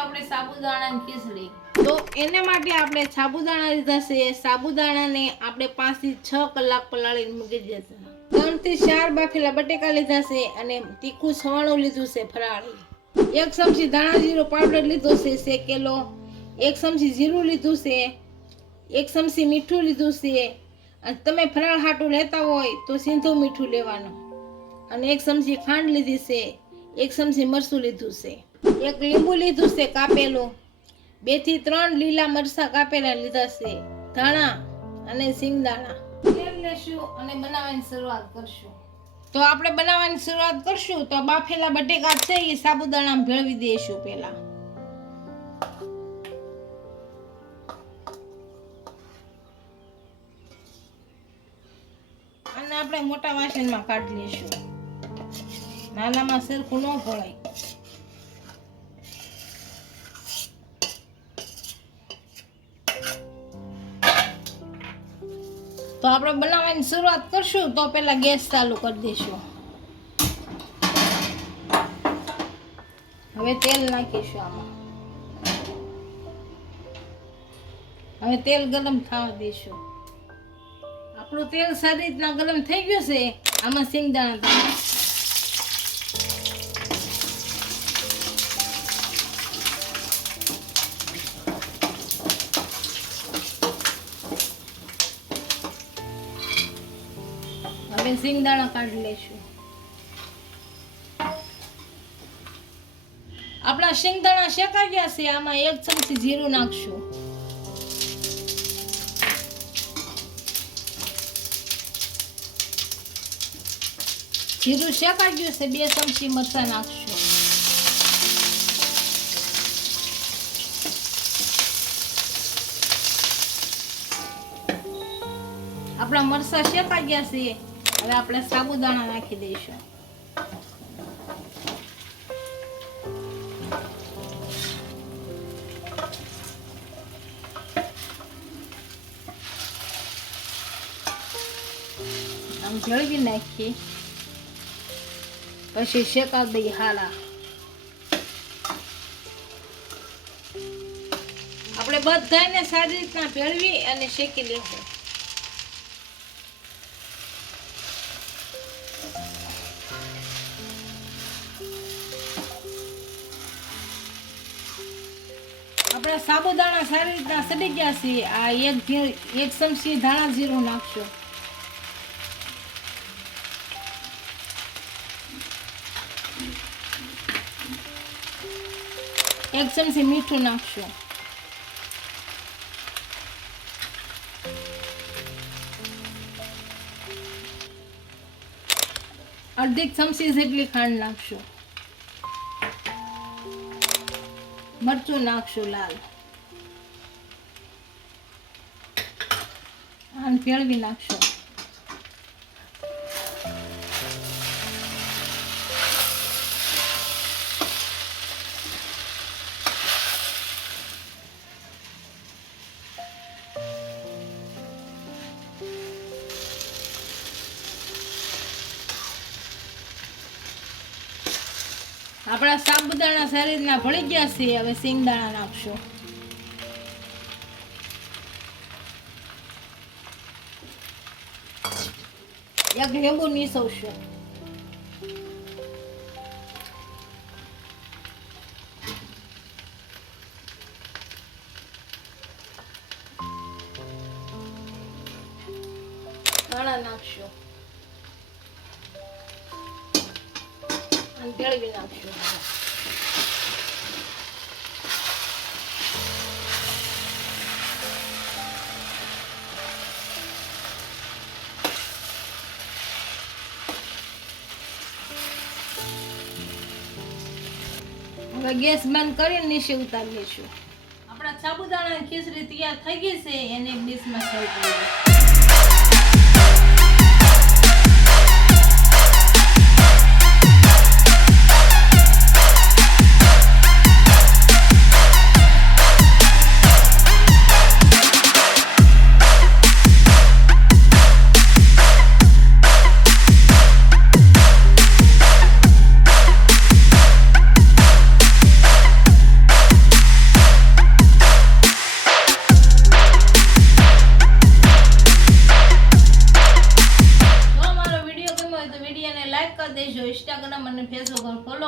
આપણે સાબુદાણાની ખીચડી. તો એને માટે આપણે સાબુદાણા લીધા છે. સાબુદાણાને આપણે પાંચથી છ કલાક પલાળીને મૂકી દેશે ત્રણથી ચાર બાફેલા બટેકા લીધા છે અને તીખું સવાણું લીધું છે ફરાળી. એક ચમચી ધાણા જીરો પાવડર લીધો છે શેકેલો એક ચમચી જીરું લીધું છે. એક ચમચી મીઠું લીધું છે. અને તમે ફરાળ હાટું લેતા હોય તો સીંધું મીઠું લેવાનું. અને એક ચમચી ખાંડ લીધી છે. એક ચમચી મરચું લીધું છે. એક લીંબુ લીધું છે કાપેલું. બેથી ત્રણ લીલા મરચાં કાપેલા લીધા છે. ધાણા અને સિંગદાણા તેલ લેશું અને બનાવવાની શરૂઆત કરશું? તો આપણે બનાવવાની શરૂઆત કરશું. તો બાફેલા બટેકા છે એ સાબુદાણા ભેળવી દઈશું પહેલાં. અને આપણે મોટા વાસણમાં કાઢી લઈશું. નાનામાં સરખું ન ભળાય તો આપણે બનાવવાની શરૂઆત કરશું, તો પહેલાં ગેસ ચાલુ કરી દઈશું. હવે તેલ નાખીશું આમાં. હવે તેલ ગરમ થવા દઈશું. આપણું તેલ સારી રીતના ગરમ થઈ ગયું છે, આમાં સિંગદાણા હવે સિંગદાણા કાઢી લઈશું. આપણા સિંગદાણા શેકાઈ ગયા છે, આમાં એક ચમચી જીરું નાખશું. જીરું શેકાઈ ગયું છે, બે ચમચી મરચાં નાખશું. આપણા મરચાં શેકાઈ ગયા છે. હવે આપણે સાબુદાણા નાખી દઈશું. આમ જળવી નાખીએ. પછી શેકા દઈએ હાલા આપણે બધાને સારી રીતના ભેળવી અને શેકી લેશું. સાબુદાણા સારી રીતના સડી ગયા છે આ એક એક ચમચી ધાણા જીરું નાખશું. એક ચમચી મીઠું નાખશું. અડધી ચમચી જેટલી ખાંડ નાખશું. મરચું નાખશું લાલ. અને ફેળવી નાખશું. આપણા સાબુદાણા સારી રીતના ભળી ગયા છે હવે સિંગદાણા નાખશું. એક લીંબુ નીસવશું. દાણા નાખશું. ભેળવી નાખશું હવે ગેસ બંધ કરીને નીચે ઉતારી લઈશું આપણા સાબુદાણા ખીચડી તૈયાર થઈ ગઈ છે, એને ડીશમાં સર્વ કરીએ